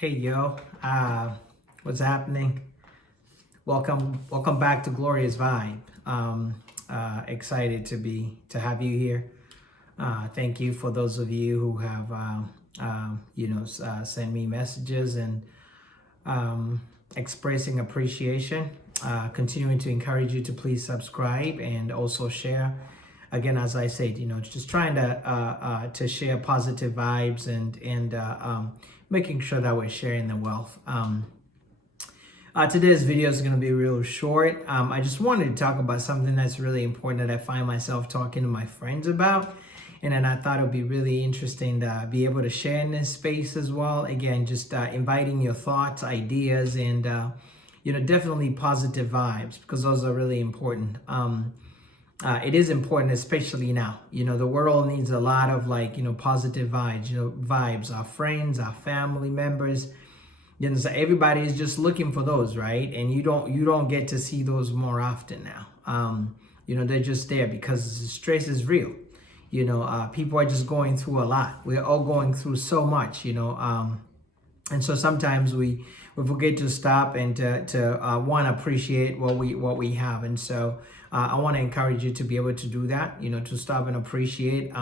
Hey yo, what's happening? Welcome back to Glorious Vibe. Excited to have you here. Thank you for those of you who have sent me messages and expressing appreciation. Continuing to encourage you to please subscribe and also share. Again, as I said, just trying to share positive vibes and making sure that we're sharing the wealth. Today's video is going to be real short. I just wanted to talk about something that's really important that I find myself talking to my friends about. And then I thought it would be really interesting to be able to share in this space as well. Again, just inviting your thoughts, ideas, and definitely positive vibes, because those are really important. It is important, especially now. The world needs a lot of positive vibes. Our friends, our family members, so everybody is just looking for those, right? And you don't get to see those more often now. They're just there because stress is real. People are just going through a lot. We're all going through so much, and so sometimes we forget to stop and to want to appreciate what we have. And so I want to encourage you to be able to do that, to stop and appreciate.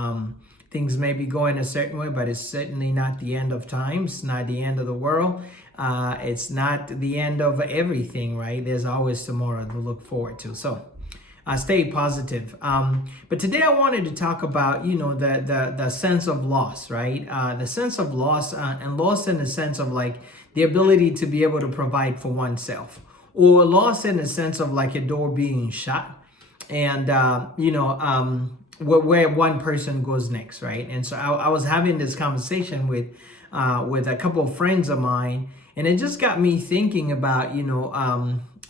Things may be going a certain way, but it's certainly not the end of time. It's not the end of the world. It's not the end of everything, right? There's always tomorrow to look forward to. So stay positive. But today I wanted to talk about, the sense of loss, right? The sense of loss and loss in the sense of the ability to be able to provide for oneself, or loss in the sense of a door being shut and, where one person goes next, right? And so I was having this conversation with a couple of friends of mine, and it just got me thinking about,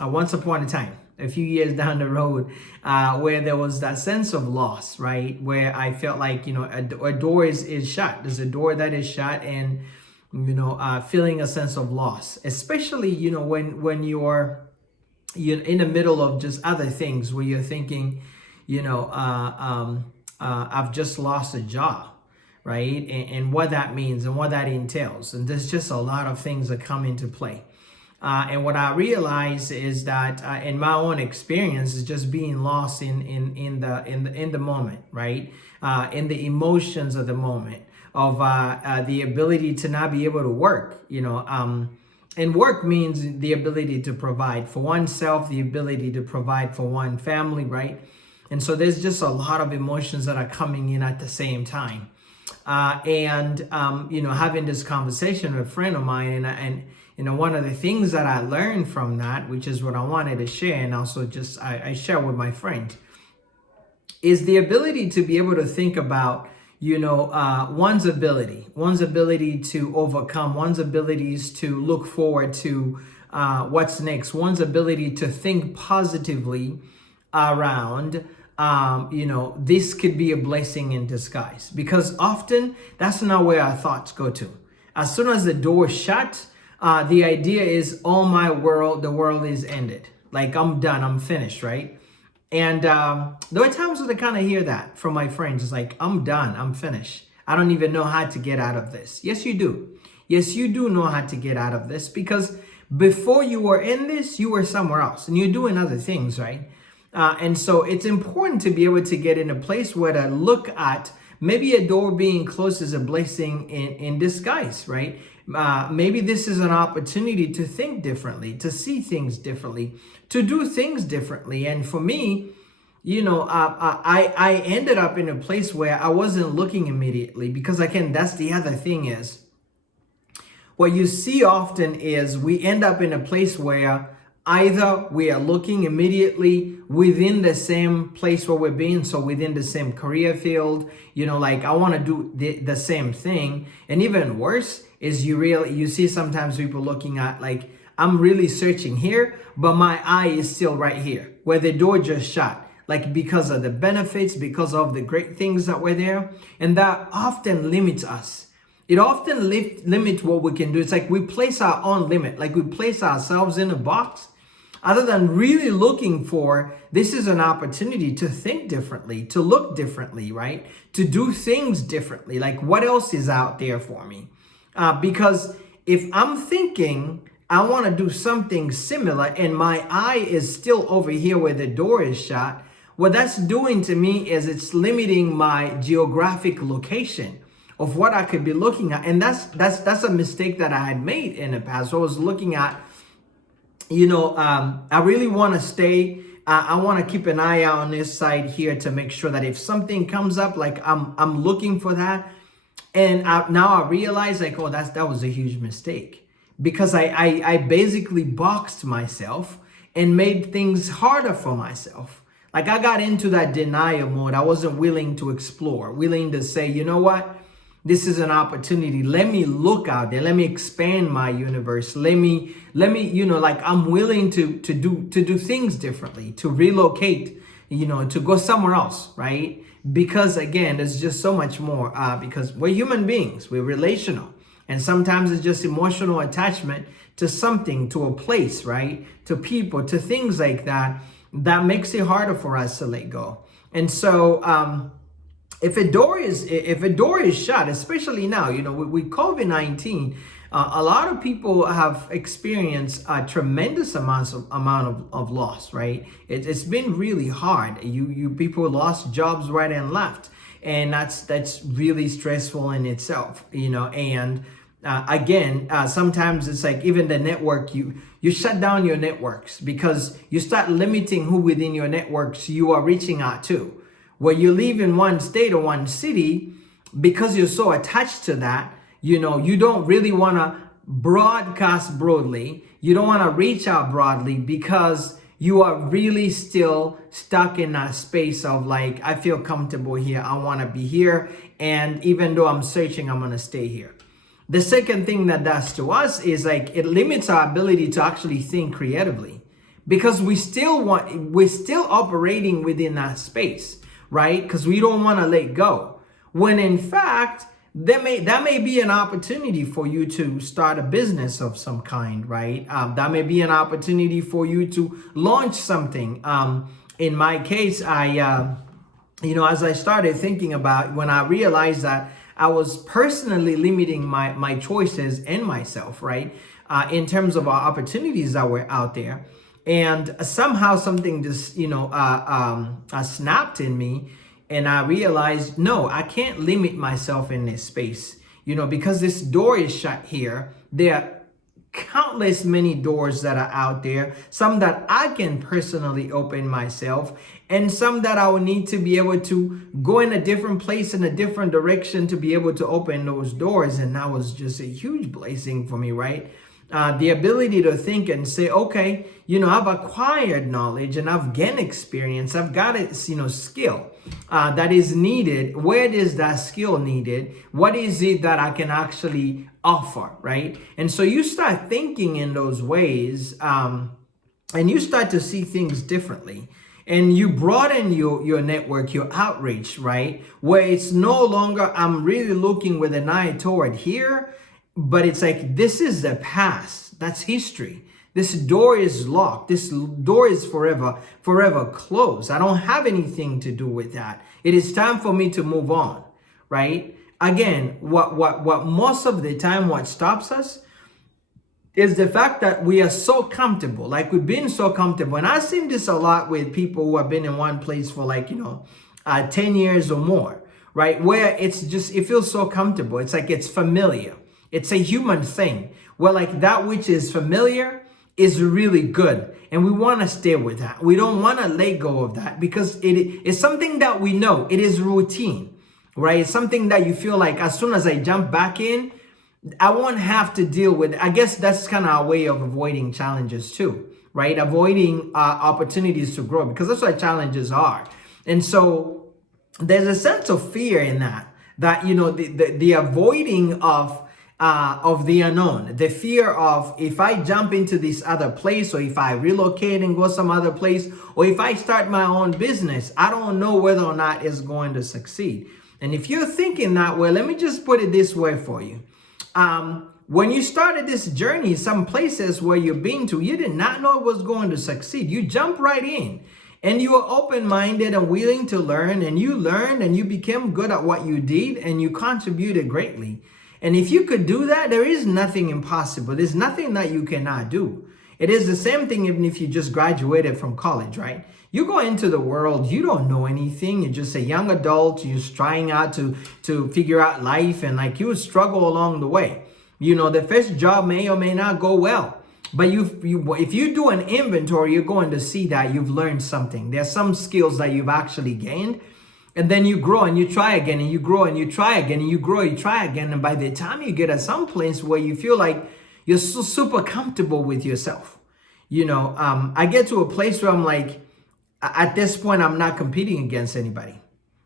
once upon a time, a few years down the road, where there was that sense of loss, right? Where I felt like, a door is shut. There's a door that is shut, and, feeling a sense of loss, especially, when you're in the middle of just other things where you're thinking, I've just lost a job, right? And what that means and what that entails. And there's just a lot of things that come into play. And what I realize is that in my own experience is just being lost in the moment, right? In the emotions of the moment, of the ability to not be able to work, and work means the ability to provide for oneself, the ability to provide for one family, right? And so there's just a lot of emotions that are coming in at the same time. Having this conversation with a friend of mine, and one of the things that I learned from that, which is what I wanted to share, and also just I share with my friend, is the ability to be able to think about, one's ability to overcome, one's abilities to look forward to what's next, one's ability to think positively around, this could be a blessing in disguise, because often that's not where our thoughts go to. As soon as the door shuts, the idea is, oh, the world is ended. I'm done, I'm finished, right? And there are times when I kind of hear that from my friends. It's like, I'm done, I'm finished. I don't even know how to get out of this. Yes, you do. Yes, you do know how to get out of this, because before you were in this, you were somewhere else and you're doing other things, right? And so it's important to be able to get in a place where to look at maybe a door being closed is a blessing in disguise, right? Maybe this is an opportunity to think differently, to see things differently, to do things differently. And for me, I ended up in a place where I wasn't looking immediately, because again, that's the other thing is, what you see often is we end up in a place where either we are looking immediately within the same place where we're being, so within the same career field, I want to do the same thing. And even worse is you see sometimes people looking at I'm really searching here, but my eye is still right here where the door just shut, because of the benefits, because of the great things that were there. And that often limits us. It often limits what we can do. It's like we place our own limit, we place ourselves in a box, other than really looking for, this is an opportunity to think differently, to look differently, right? To do things differently. What else is out there for me? Because if I'm thinking I want to do something similar and my eye is still over here where the door is shut, what that's doing to me is it's limiting my geographic location of what I could be looking at. And that's a mistake that I had made in the past. So I was looking at, I really want to stay. I want to keep an eye out on this side here to make sure that if something comes up, like I'm looking for that. And now I realize like, oh, that was a huge mistake, because I basically boxed myself and made things harder for myself. Like I got into that denial mode. I wasn't willing to explore, willing to say, you know what? This is an opportunity. Let me look out there. Let me expand my universe. Let me, like I'm willing to do things differently, to relocate, to go somewhere else, right? Because again, there's just so much more, because we're human beings, we're relational. And sometimes it's just emotional attachment to something, to a place, right? To people, to things like that, that makes it harder for us to let go. And so, if a door is shut, especially now, with COVID-19, a lot of people have experienced a tremendous amount of loss, right? It's been really hard. You people lost jobs right and left, and that's really stressful in itself, And again, sometimes it's like even the network, you shut down your networks because you start limiting who within your networks you are reaching out to. Where you live in one state or one city, because you're so attached to that, you don't really want to broadcast broadly. You don't want to reach out broadly because you are really still stuck in that space of like, I feel comfortable here. I want to be here. And even though I'm searching, I'm going to stay here. The second thing that does to us is like, it limits our ability to actually think creatively, because we're still operating within that space. Right? Because we don't want to let go. When in fact, that may be an opportunity for you to start a business of some kind, right? That may be an opportunity for you to launch something. In my case, as I started thinking about, when I realized that I was personally limiting my choices and myself, right? In terms of our opportunities that were out there. And somehow something just, snapped in me. And I realized, no, I can't limit myself in this space, because this door is shut here. There are countless many doors that are out there, some that I can personally open myself, and some that I will need to be able to go in a different place, in a different direction to be able to open those doors. And that was just a huge blessing for me, right? The ability to think and say, okay, I've acquired knowledge and I've gained experience. I've got a, skill that is needed. Where is that skill needed? What is it that I can actually offer, right? And so you start thinking in those ways, and you start to see things differently. And you broaden your network, your outreach, right? Where it's no longer, I'm really looking with an eye toward here, but it's like, this is the past. That's history. This door is locked. This door is forever closed. I don't have anything to do with that. It is time for me to move on, right? Again, what most of the time, what stops us is the fact that we are so comfortable. Like we've been so comfortable. And I've seen this a lot with people who have been in one place for 10 years or more, right? Where it feels so comfortable. It's like it's familiar. It's a human thing where like that which is familiar is really good. And we want to stay with that. We don't want to let go of that because it is something that we know. It is routine, right? It's something that you feel like as soon as I jump back in, I won't have to deal with. I guess that's kind of a way of avoiding challenges too, right? Avoiding opportunities to grow, because that's what challenges are. And so there's a sense of fear in that the avoiding of the unknown, the fear of if I jump into this other place, or if I relocate and go some other place, or if I start my own business, I don't know whether or not it's going to succeed. And if you're thinking that way, let me just put it this way for you. When you started this journey, some places where you've been to, you did not know it was going to succeed. You jumped right in and you were open-minded and willing to learn, and you learned and you became good at what you did and you contributed greatly. And if you could do that, there is nothing impossible. There's nothing that you cannot do. It is the same thing even if you just graduated from college, right? You go into the world, you don't know anything. You're just a young adult. You're just trying out to figure out life, and like you would struggle along the way. You know, the first job may or may not go well. But if you do an inventory, you're going to see that you've learned something. There's some skills that you've actually gained. And then you grow and you try again, and you grow and you try again, and you grow, you try again. And by the time you get at some place where you feel like you're so super comfortable with yourself, you know, I get to a place where I'm like, at this point, I'm not competing against anybody.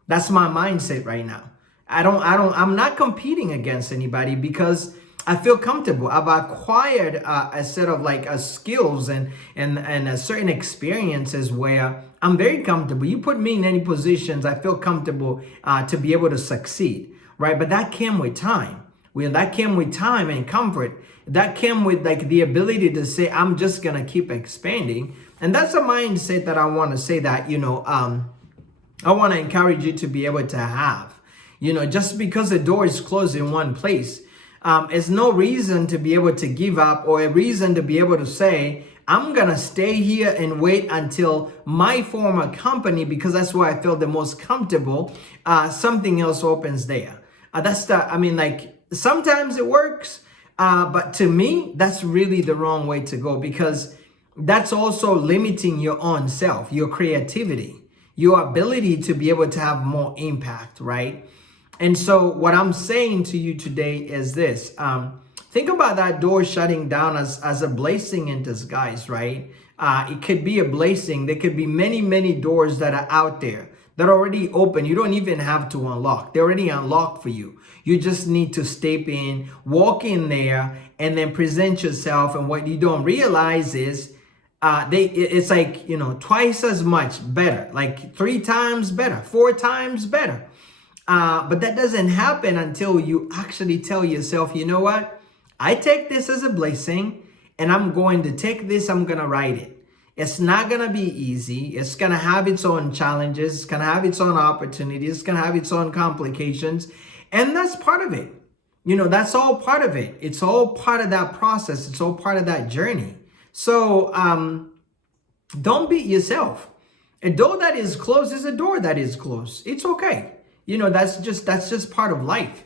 That's my mindset right now. I'm not competing against anybody because I feel comfortable. I've acquired a set of like skills and a certain experiences where I'm very comfortable. You put me in any positions, I feel comfortable to be able to succeed, right? But that came with time. That came with time and comfort. That came with like the ability to say, I'm just gonna keep expanding. And that's a mindset that I want to say that, you know, I want to encourage you to be able to have. You know, just because the door is closed in one place, is no reason to be able to give up, or a reason to be able to say, I'm going to stay here and wait until my former company, because that's where I feel the most comfortable, something else opens there. Sometimes it works, but to me, that's really the wrong way to go, because that's also limiting your own self, your creativity, your ability to be able to have more impact, right? And so what I'm saying to you today is this. Think about that door shutting down as a blessing in disguise, right? It could be a blessing. There could be many, many doors that are out there that are already open. You don't even have to unlock. They're already unlocked for you. You just need to step in, walk in there, and then present yourself. And what you don't realize is it's like, you know, twice as much better, like 3 times better, 4 times better. But that doesn't happen until you actually tell yourself, you know what? I take this as a blessing, and I'm going to take this, I'm going to write it. It's not going to be easy. It's going to have its own challenges. It's going to have its own opportunities. It's going to have its own complications. And that's part of it. You know, that's all part of it. It's all part of that process. It's all part of that journey. So don't beat yourself. A door that is closed is a door that is closed. It's okay. You know, that's just part of life.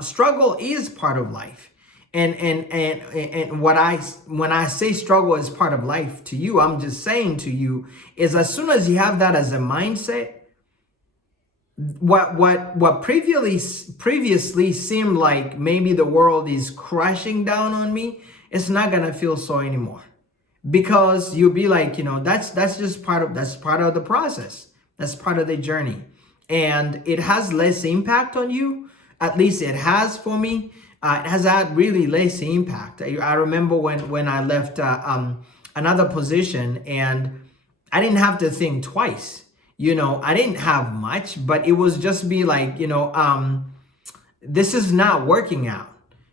Struggle is part of life. And when I say struggle is part of life to you, I'm just saying to you is, as soon as you have that as a mindset, what previously seemed like maybe the world is crashing down on me, it's not gonna feel so anymore, because you'll be like, you know, that's just part of the process. That's part of the journey. And it has less impact on you. At least it has for me. It has had really less impact. I remember when I left another position, and I didn't have to think twice. You know, I didn't have much, but it was just be like, you know, this is not working out.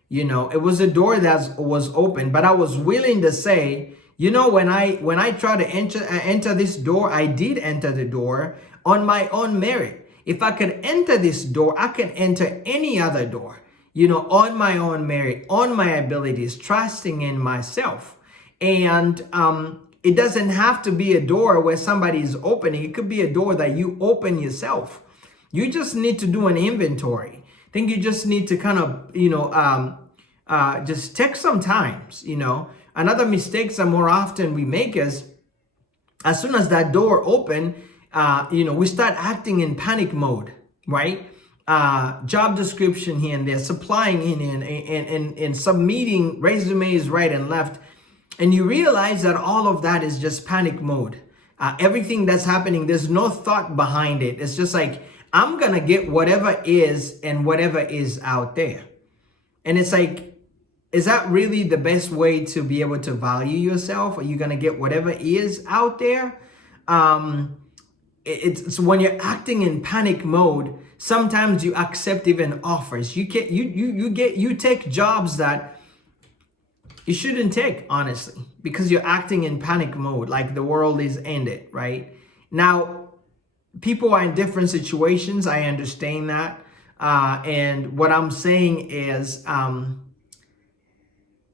You know, it was a door that was open, but I was willing to say, you know, when I try to enter this door, I did enter the door on my own merit. If I could enter this door, I can enter any other door, you know, on my own merit, on my abilities, trusting in myself. And it doesn't have to be a door where somebody is opening. It could be a door that you open yourself. You just need to do an inventory. I think you just need to kind of, you know, just take some time, you know. Another mistake that more often we make is, as soon as that door open, you know, we start acting in panic mode, right? Job description here and there, supplying in and submitting resumes right and left. And you realize that all of that is just panic mode. Everything that's happening, there's no thought behind it. It's just like, I'm going to get whatever is and whatever is out there. And it's like, is that really the best way to be able to value yourself? Are you going to get whatever is out there? It's when you're acting in panic mode, sometimes you accept even offers. You take jobs that you shouldn't take, honestly, because you're acting in panic mode, like the world is ended, right? Now, people are in different situations. I understand that. And what I'm saying is,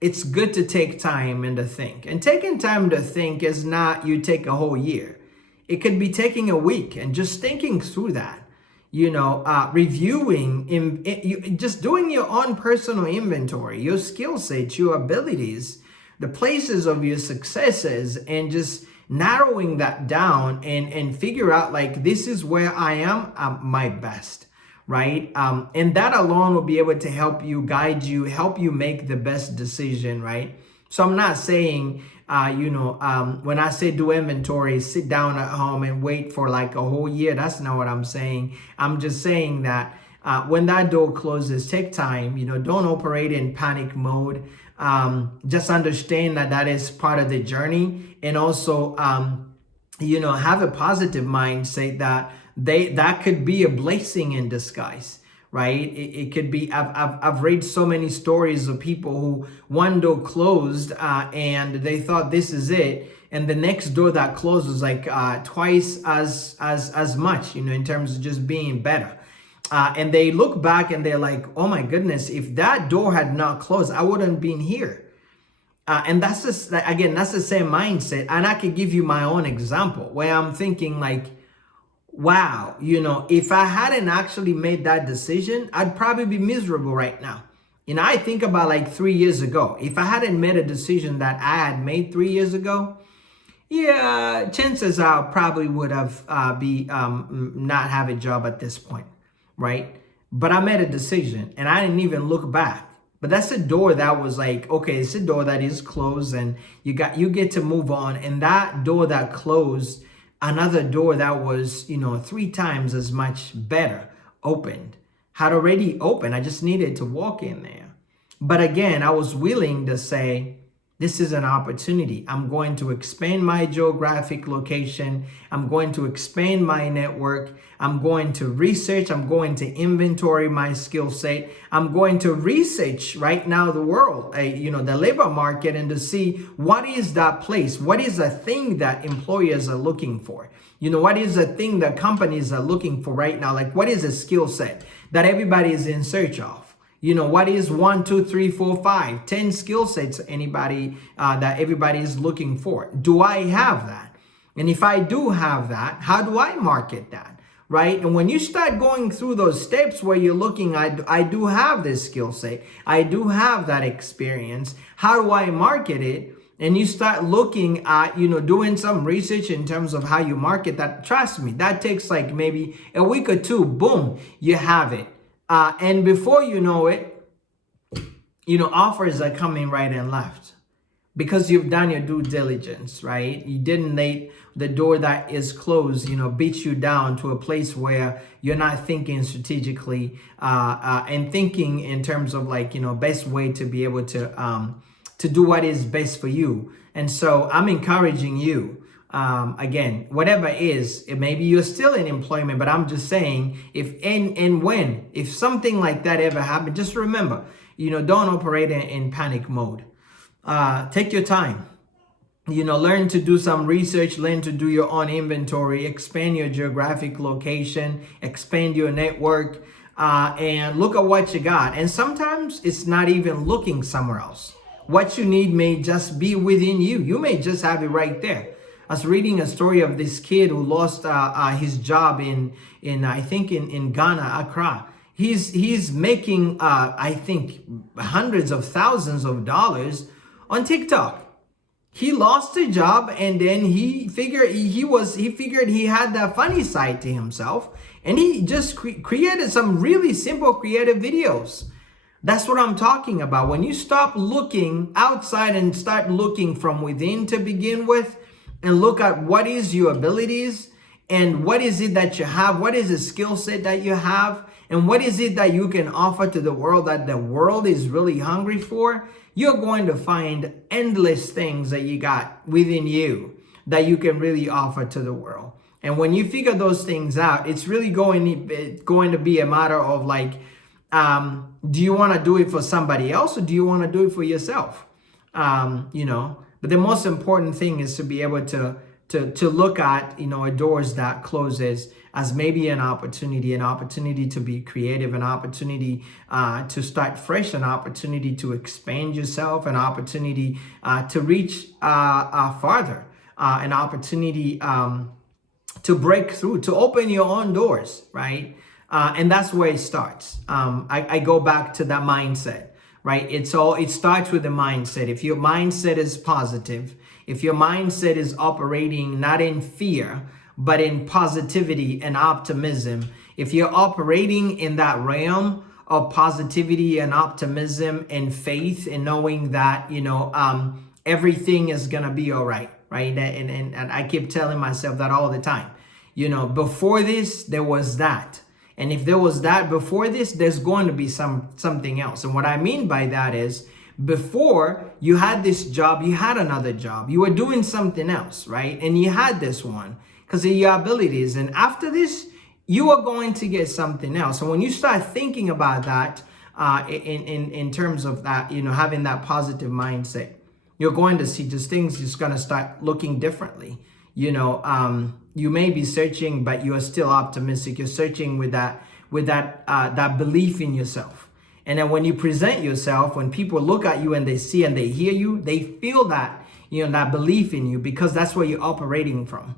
it's good to take time and to think. And taking time to think is not you take a whole year. It could be taking a week and just thinking through that. Reviewing, just doing your own personal inventory, your skill sets, your abilities, the places of your successes, and just narrowing that down and figure out like, this is where I am my best, right? And that alone will be able to help you, guide you, help you make the best decision, right? So I'm not saying, when I say do inventory, sit down at home and wait for like a whole year. That's not what I'm saying. I'm just saying that when that door closes, take time, don't operate in panic mode. Just understand that that is part of the journey. And also, have a positive mindset that could be a blessing in disguise. Right? It could be, I've read so many stories of people who one door closed and they thought this is it. And the next door that closed was like twice as much, in terms of just being better. And they look back and they're like, oh my goodness, if that door had not closed, I wouldn't been here. And that's just, again, that's the same mindset. And I could give you my own example where I'm thinking like, wow, if I hadn't actually made that decision, I'd probably be miserable right now. I think about like 3 years ago. If I hadn't made a decision that I had made 3 years ago, yeah, chances are I probably would have not have a job at this point, right? But I made a decision and I didn't even look back. But that's a door that was like, okay, it's a door that is closed and you get to move on. And that door that closed, another door that was, 3 times as much better opened, had already opened. I just needed to walk in there. But again, I was willing to say, this is an opportunity. I'm going to expand my geographic location. I'm going to expand my network. I'm going to research. I'm going to inventory my skill set. I'm going to research right now the world, the labor market, and to see what is that place? What is the thing that employers are looking for? What is the thing that companies are looking for right now? Like, what is a skill set that everybody is in search of? What is 1, 2, 3, 4, 5, 10 skill sets that everybody is looking for? Do I have that? And if I do have that, how do I market that? Right? And when you start going through those steps where you're looking, I do have this skill set, I do have that experience, how do I market it? And you start looking at, doing some research in terms of how you market that. Trust me, that takes like maybe a week or two, boom, you have it. And before you know it, offers are coming right and left because you've done your due diligence, right? You didn't let the door that is closed, beat you down to a place where you're not thinking strategically and thinking in terms of like, best way to be able to do what is best for you. And so I'm encouraging you. Again, whatever it is, maybe you're still in employment, but I'm just saying if something like that ever happened, just remember, don't operate in panic mode. Take your time, learn to do some research, learn to do your own inventory, expand your geographic location, expand your network, and look at what you got. And sometimes it's not even looking somewhere else. What you need may just be within you. You may just have it right there. I was reading a story of this kid who lost his job in Ghana, Accra. He's making I think hundreds of thousands of dollars on TikTok. He lost a job and then he figured he had that funny side to himself, and he just created some really simple creative videos. That's what I'm talking about. When you stop looking outside and start looking from within to begin with, and look at what is your abilities and what is it that you have, what is the skill set that you have, and what is it that you can offer to the world that the world is really hungry for, you're going to find endless things that you got within you that you can really offer to the world. And when you figure those things out, it's really going to be a matter of like, do you want to do it for somebody else or do you want to do it for yourself? But the most important thing is to be able to to look at, doors that closes as maybe an opportunity to be creative, an opportunity to start fresh, an opportunity to expand yourself, an opportunity to reach farther, an opportunity to break through, to open your own doors, right? And that's where it starts. I go back to that mindset, right? It starts with the mindset. If your mindset is positive, if your mindset is operating not in fear, but in positivity and optimism, if you're operating in that realm of positivity and optimism and faith and knowing that, everything is going to be all right, right? And I keep telling myself that all the time. Before this, there was that. And if there was that before this, there's going to be something else. And what I mean by that is, before you had this job, you had another job, you were doing something else, right? And you had this one because of your abilities. And after this, you are going to get something else. And when you start thinking about that, in terms of that, having that positive mindset, you're going to see just things just going to start looking differently. You may be searching, but you are still optimistic. You're searching with that belief in yourself. And then when you present yourself, when people look at you and they see and they hear you, they feel that, that belief in you, because that's where you're operating from.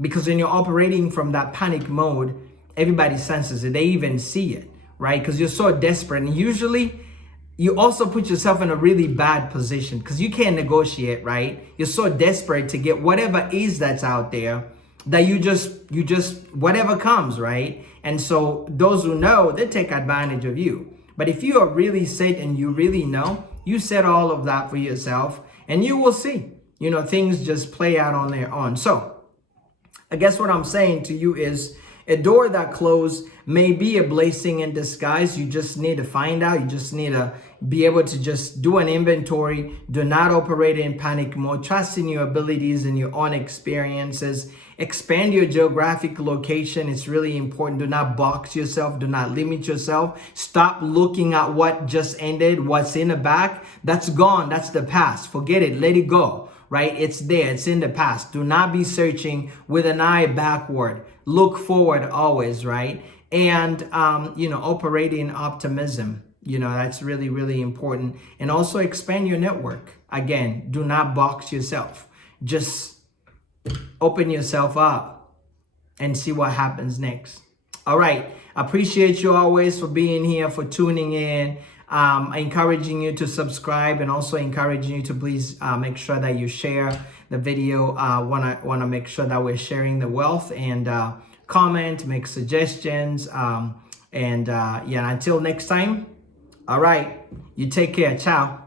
Because when you're operating from that panic mode, everybody senses it. They even see it, right? Because you're so desperate. And usually you also put yourself in a really bad position because you can't negotiate, right? You're so desperate to get whatever is that's out there that you just whatever comes, right? And so those who know, they take advantage of you. But if you are really set and you really know, you set all of that for yourself and you will see, things just play out on their own. So I guess what I'm saying to you is, a door that closed may be a blessing in disguise. You just need to find out. You just need to be able to just do an inventory. Do not operate in panic mode. Trust in your abilities and your own experiences. Expand your geographic location. It's really important. Do not box yourself. Do not limit yourself. Stop looking at what just ended, what's in the back. That's gone. That's the past. Forget it. Let it go. Right? It's there. It's in the past. Do not be searching with an eye backward. Look forward always, right? And, operate in optimism. That's really, really important. And also expand your network. Again, do not box yourself. Just open yourself up and see what happens next. All right. I appreciate you always for being here, for tuning in. Encouraging you to subscribe and also encouraging you to please make sure that you share the video. Want to make sure that we're sharing the wealth, and comment, make suggestions. Until next time. All right. You take care. Ciao.